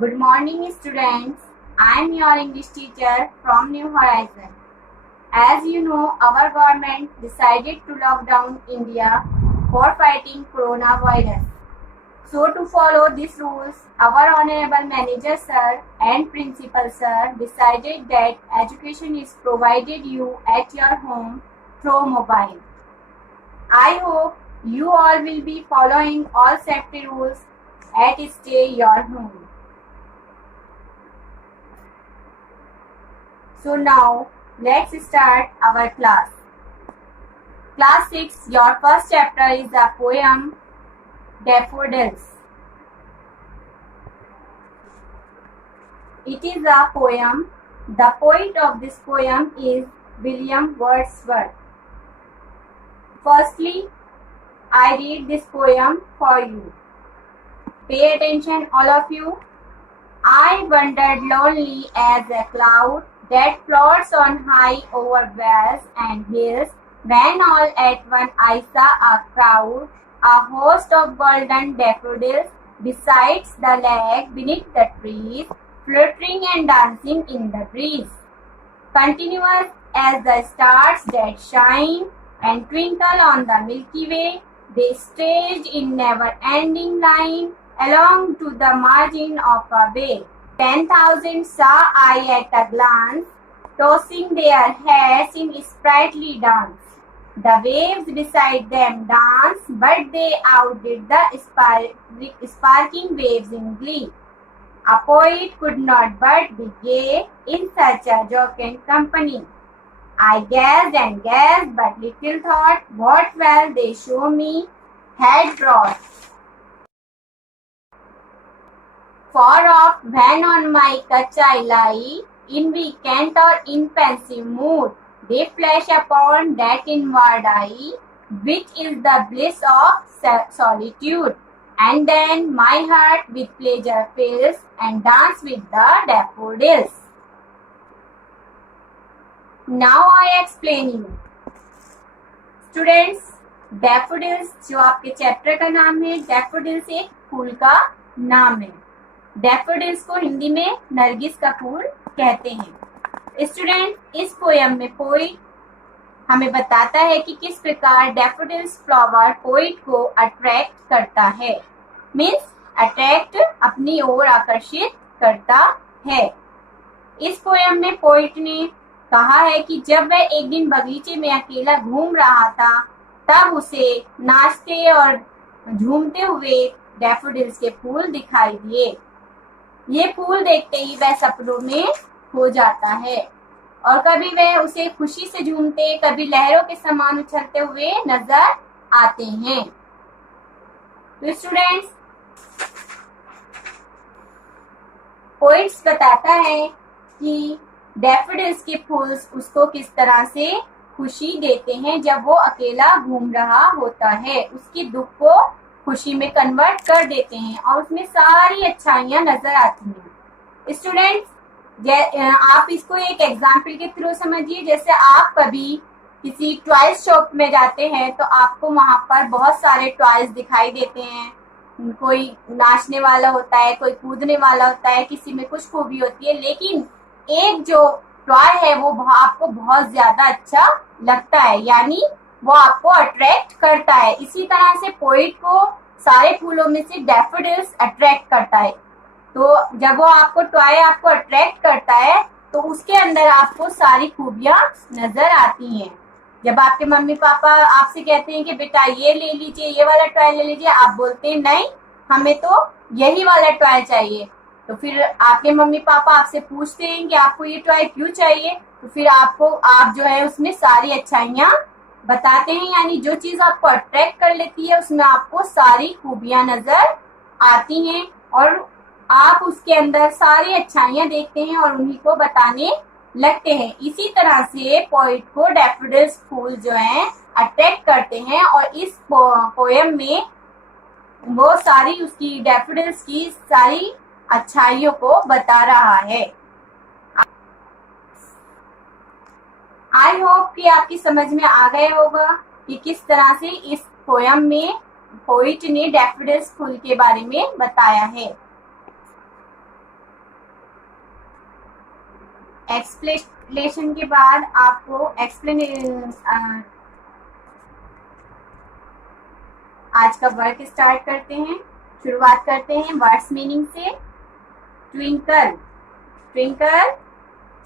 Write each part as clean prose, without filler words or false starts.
Good morning, students. I am your English teacher from New Horizon. As you know, our government decided to lock down India for fighting coronavirus. So, to follow these rules, our Honorable Manager Sir and Principal Sir decided that education is provided you at your home through mobile. I hope you all will be following all safety rules at stay your home. So now let's start our class. Class 6, your first chapter is the poem Daffodils. It is a poem. The poet of this poem is William Wordsworth. Firstly, I read this poem for you. Pay attention, all of you. I wandered lonely as a cloud that floats on high over vales and hills, when all at once I saw a crowd, a host of golden daffodils, besides the lake beneath the trees, fluttering and dancing in the breeze. Continuous as the stars that shine and twinkle on the Milky Way, they stretched in never-ending line along to the margin of a bay. 10,000 saw I at a glance, tossing their heads in sprightly dance. The waves beside them danced, but they outdid the sparkling waves in glee. A poet could not but be gay in such a jocund company. I gazed and gazed, but little thought what well they show me had brought. Far off, when on my couch I lie, in vacant or in pensive mood, they flash upon that inward eye, which is the bliss of solitude. And then my heart with pleasure fills, and dance with the daffodils. Now I explain you. Students, daffodils जो आपके chapter का नाम है, daffodils एक फूल का नाम है. Daffodils को हिंदी में नरगिस का फूल कहते हैं. स्टूडेंट, इस पोयम में पोइट हमें बताता है कि किस प्रकार डैफोडिल्स फ्लावर पोइट को अट्रैक्ट करता है. मीन्स अट्रैक्ट, अपनी ओर आकर्षित करता है. इस पोयम में पोइट ने कहा है कि जब वह एक दिन बगीचे में अकेला घूम रहा था, तब उसे नाचते और झूमते हुए डैफोडिल्स के फूल दिखाई दिए. ये फूल देखते ही वह सपनों में खो जाता है और कभी वह उसे खुशी से झूमते, कभी लहरों के समान उछलते हुए नजर आते हैं. तो स्टूडेंट्स, पोइट्स बताता है कि डैफोडिल्स के फूल उसको किस तरह से खुशी देते हैं जब वो अकेला घूम रहा होता है. उसकी दुख को खुशी में कन्वर्ट कर देते हैं और उसमें सारी अच्छाइयां नजर आती हैं. स्टूडेंट्स, आप इसको एक एग्जाम्पल के थ्रू समझिए. जैसे आप कभी किसी टॉयज शॉप में जाते हैं तो आपको वहां पर बहुत सारे टॉयज दिखाई देते हैं. कोई नाचने वाला होता है, कोई कूदने वाला होता है, किसी में कुछ खूबी होती है, लेकिन एक जो टॉय है वो आपको बहुत ज्यादा अच्छा लगता है, यानी वो आपको अट्रैक्ट करता है. इसी तरह से पोइट को सारे फूलों में से डैफोडिल्स अट्रैक्ट करता है. तो जब वो आपको टॉय आपको अट्रैक्ट करता है तो उसके अंदर आपको सारी खूबियां नजर आती हैं. जब आपके मम्मी पापा आपसे कहते हैं कि बेटा ये ले लीजिए, ये वाला टॉय ले लीजिए, आप बोलते हैं नहीं, हमें तो यही वाला टॉय चाहिए. तो फिर आपके मम्मी पापा आपसे पूछते हैं कि आपको ये टॉय क्यों चाहिए. तो फिर आप जो है उसमें सारी अच्छाइयां बताते हैं, यानी जो चीज आपको अट्रैक्ट कर लेती है उसमें आपको सारी खूबियां नजर आती हैं और आप उसके अंदर सारी अच्छाइयां देखते हैं और उन्हीं को बताने लगते हैं. इसी तरह से पोइट को डैफोडिल्स फूल जो हैं अट्रैक्ट करते हैं और इस पोयम में वो सारी उसकी डैफोडिल्स की सारी अच्छाइयों को बता रहा है. आई होप कि आपकी समझ में आ गया होगा कि किस तरह से इस पोयम में पोइट ने डैफोडिल्स फूल के बारे में बताया है। एक्सप्लेनेशन के बाद आपको आज का वर्क स्टार्ट करते हैं। शुरुआत करते हैं वर्ड्स मीनिंग से। ट्विंकल, ट्विंकल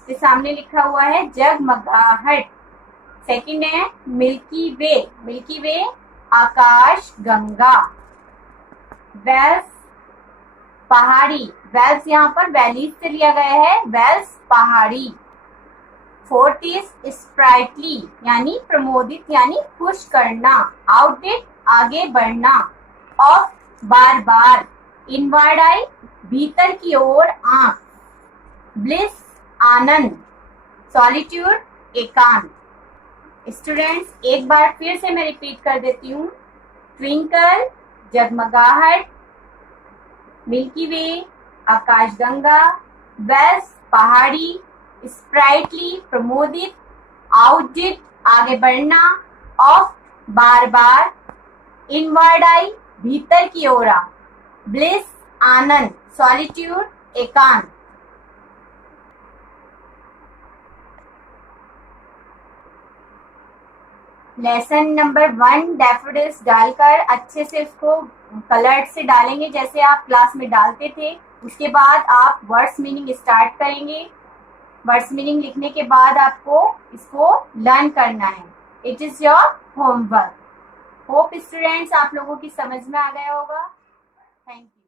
के सामने लिखा हुआ है जगमगाहट। सेकंड है मिल्की वे, मिल्की वे आकाश गंगा। वेल्स पहाड़ी, वेल्स यहाँ पर वैलीज से लिया गया है, वेल्स पहाड़ी। फोर्थ इज स्प्राइटली यानी प्रमोदित यानी खुश करना। आउटडेट आगे बढ़ना। Of bar bar. इनवर्ड आई भीतर की ओर आंख। ब्लिस आनंद। सॉलिट्यूड एकांत। स्टूडेंट्स एक बार फिर से मैं रिपीट कर देती हूँ। ट्विंकल जगमगाहट, मिल्की वे आकाशगंगा, वेल्स पहाड़ी, स्प्राइटली प्रमोदित, आउटडिट आगे बढ़ना, ऑफ बार बार, इनवर्ड आई भीतर की ओर, ब्लिस आनंद, सॉलिट्यूड एकांत। लेसन नंबर 1 डैफोडिल्स डालकर अच्छे से उसको कलर्ड से डालेंगे जैसे आप क्लास में डालते थे। उसके बाद आप वर्ड्स मीनिंग स्टार्ट करेंगे। वर्ड्स मीनिंग लिखने के बाद आपको इसको लर्न करना है। It is your homework. Hope students आप लोगों की समझ में आ गया होगा। Thank you.